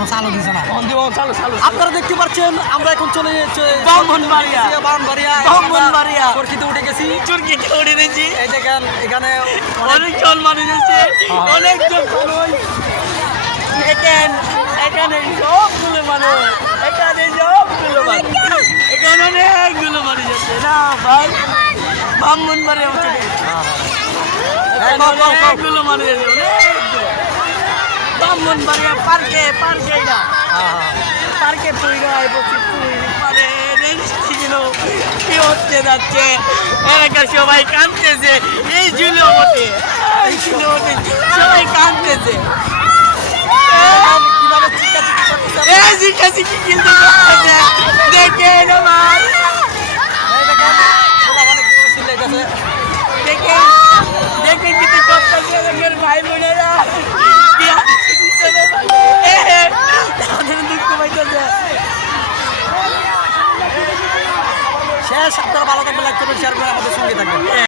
এখনো চালু দিছে না। চালু চালু আপনারা দেখতে পাচ্ছেন আমরা এখন চলে যাচ্ছি ব্রাহ্মণবাড়িয়া। ব্রাহ্মণবাড়িয়া চরকিতে উঠে গেছি। চুরকিতে উঠে দিয়েছি। এই দেখেন এখানে অনেকজন মানুষ আছে, অনেকজন মানুষ। দেখেন এখানে সবগুলো মানুষ, এখানে সবগুলো মানুষ, এখানে অনেকগুলো মানুষ আছে না ভাই। ব্রাহ্মণবাড়িয়া উঠে এখানে অনেকগুলো মানুষ আছে, অনেকগুলো। ব্রাহ্মণবাড়িয়া পার্কে পার্কে না পার্কে তৈরি বসে মানে ছিল কি হচ্ছে যাচ্ছে, এলাকার সবাই কাঁদতেছে। এই ঝুলো ওঠে, এই ঝুলো ওঠে, সবাই কাঁদতেছে। কিভাবে চিৎকার করতেছে। এই শিক্ষাশিক্ষি কিন্তু করতেছে, দেখেন আমার, এই দেখেন পোলাপানে কি করে চিল্লাইতেছে। দেখেন দেখেন কিন্তু করতেছে এলাকার ভাই বোনেরা কি হাসিতেছে, তাদের দুঃখ পাইতেছে। শেষ আপনারা ভালো থাকবেন, লাইক করবেন, শেয়ার করে আমাদের সঙ্গে থাকবেন।